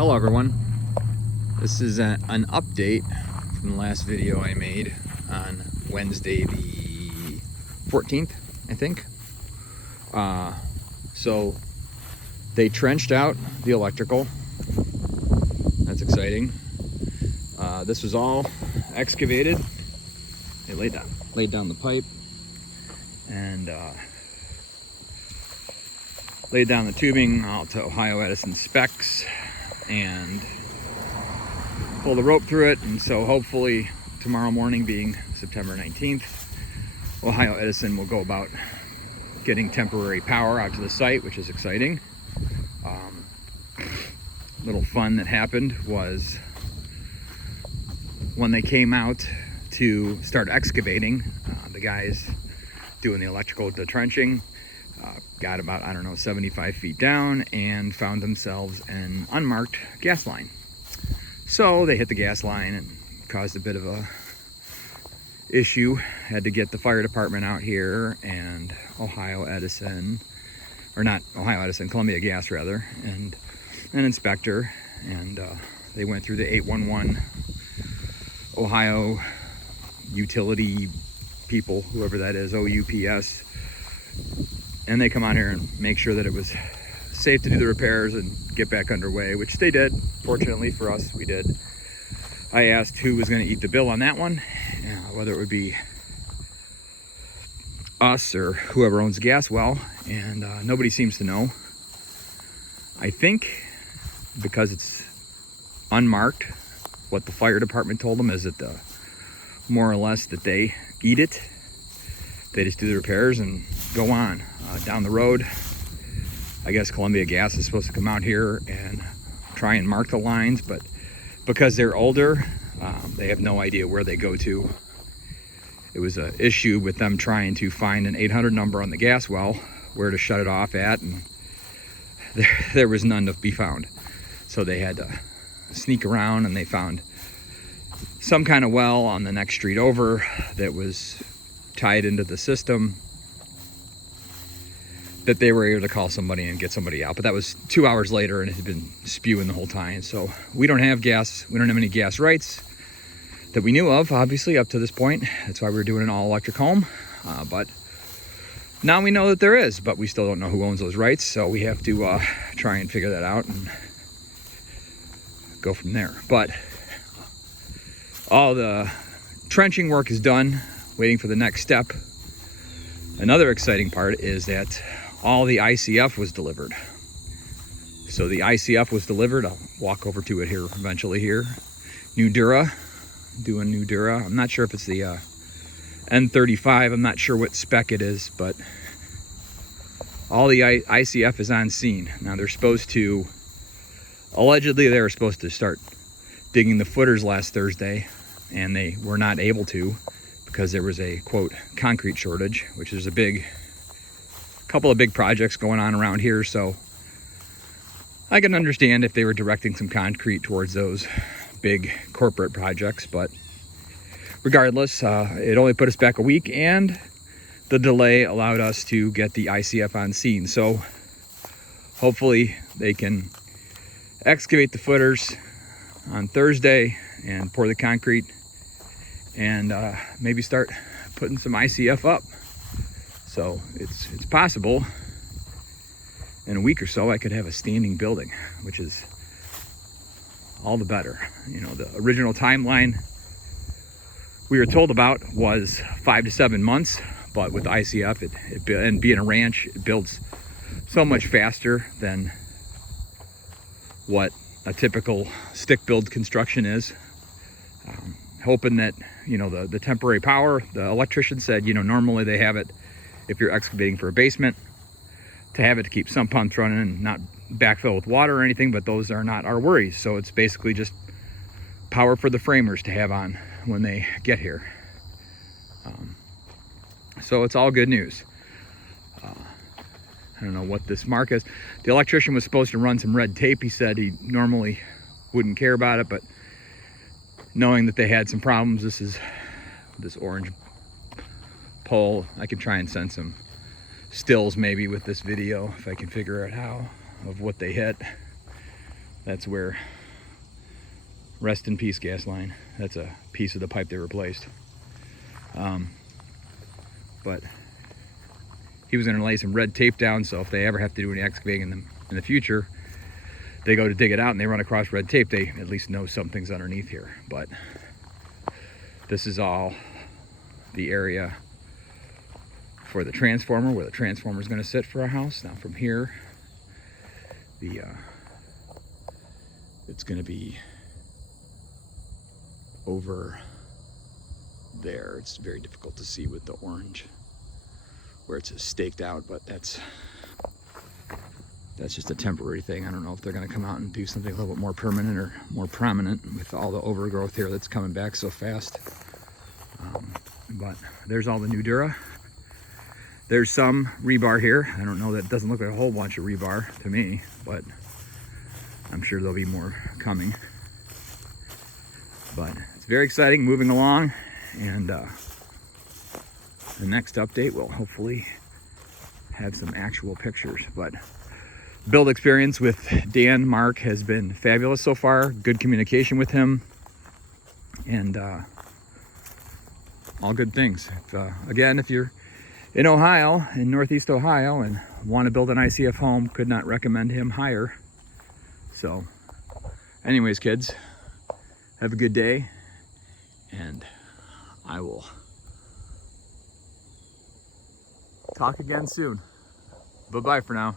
Hello everyone, this is an update from the last video I made on Wednesday the 14th, I think. So they trenched out the electrical. That's exciting. This was all excavated. They laid down the pipe and laid down the tubing out to Ohio Edison specs and pulled a rope through it. And so hopefully tomorrow morning, being September 19th, Ohio Edison will go about getting temporary power out to the site, which is exciting. Little fun that happened was when they came out to start excavating, the guys doing the electrical, the trenching, got about, 75 feet down and found themselves an unmarked gas line. So they hit the gas line and caused a bit of a issue. Had to get the fire department out here and Ohio Edison, or not Ohio Edison, Columbia Gas rather, and an inspector, and they went through the 811 Ohio utility people, whoever that is, OUPS, and they come out here and make sure that it was safe to do the repairs and get back underway, which they did. Fortunately for us, we did. I asked who was going to eat the bill on that one, whether it would be us or whoever owns the gas well, and nobody seems to know. I think because it's unmarked, what the fire department told them is that more or less that they eat it. They just do the repairs and go on. Down the road, I guess Columbia Gas is supposed to come out here and try and mark the lines, but because they're older, they have no idea where they go to. It was an issue with them trying to find an 800 number on the gas well, where to shut it off at, and there was none to be found. So they had to sneak around, and they found some kind of well on the next street over that was tied into the system, that they were able to call somebody and get somebody out. But that was 2 hours later, and it had been spewing the whole time. So we don't have gas. We don't have any gas rights that we knew of, obviously, up to this point. That's why we were doing an all-electric home. But now we know that there is, but we still don't know who owns those rights. So we have to try and figure that out and go from there. But all the trenching work is done, waiting for the next step. Another exciting part is that all the ICF was delivered. So the ICF was delivered. I'll walk over to it here eventually here. New Dura, doing New Dura. I'm not sure if it's the N35. I'm not sure what spec it is, but all the ICF is on scene. Now allegedly they were supposed to start digging the footers last Thursday, and they were not able to because there was a, quote, concrete shortage, which is a couple of big projects going on around here. So I can understand if they were directing some concrete towards those big corporate projects, but regardless, it only put us back a week, and the delay allowed us to get the ICF on scene. So hopefully they can excavate the footers on Thursday and pour the concrete and maybe start putting some ICF up. So it's possible in a week or so I could have a standing building, which is all the better. You know, the original timeline we were told about was 5 to 7 months, but with ICF and being a ranch, it builds so much faster than what a typical stick build construction is. Hoping that, the temporary power, the electrician said, normally they have it, if you're excavating for a basement, to have it to keep sump pumps running and not backfill with water or anything, but those are not our worries. So it's basically just power for the framers to have on when they get here. So it's all good news. I don't know what this mark is. The electrician was supposed to run some red tape. He said he normally wouldn't care about it, but knowing that they had some problems, this orange pole, I can try and send some stills maybe with this video if I can figure out how, of what they hit. That's where, rest in peace, gas line. That's a piece of the pipe they replaced. But he was gonna lay some red tape down, so if they ever have to do any excavating in the future, they go to dig it out and they run across red tape, they at least know something's underneath here. But this is all the area for the transformer, where the transformer is going to sit for our house. Now from here, it's going to be over there. It's very difficult to see with the orange where it's staked out, but that's just a temporary thing. I don't know if they're going to come out and do something a little bit more permanent or more prominent with all the overgrowth here that's coming back so fast. But there's all the new Dura. There's some rebar here. I don't know, that doesn't look like a whole bunch of rebar to me, but I'm sure there'll be more coming. But it's very exciting, moving along, and the next update will hopefully have some actual pictures. But build experience with Dan Mark has been fabulous so far. Good communication with him, and all good things. Again, if you're in Ohio, in Northeast Ohio, and want to build an ICF home, could not recommend him higher. So anyways, kids, have a good day, and I will talk again soon. Bye-bye for now.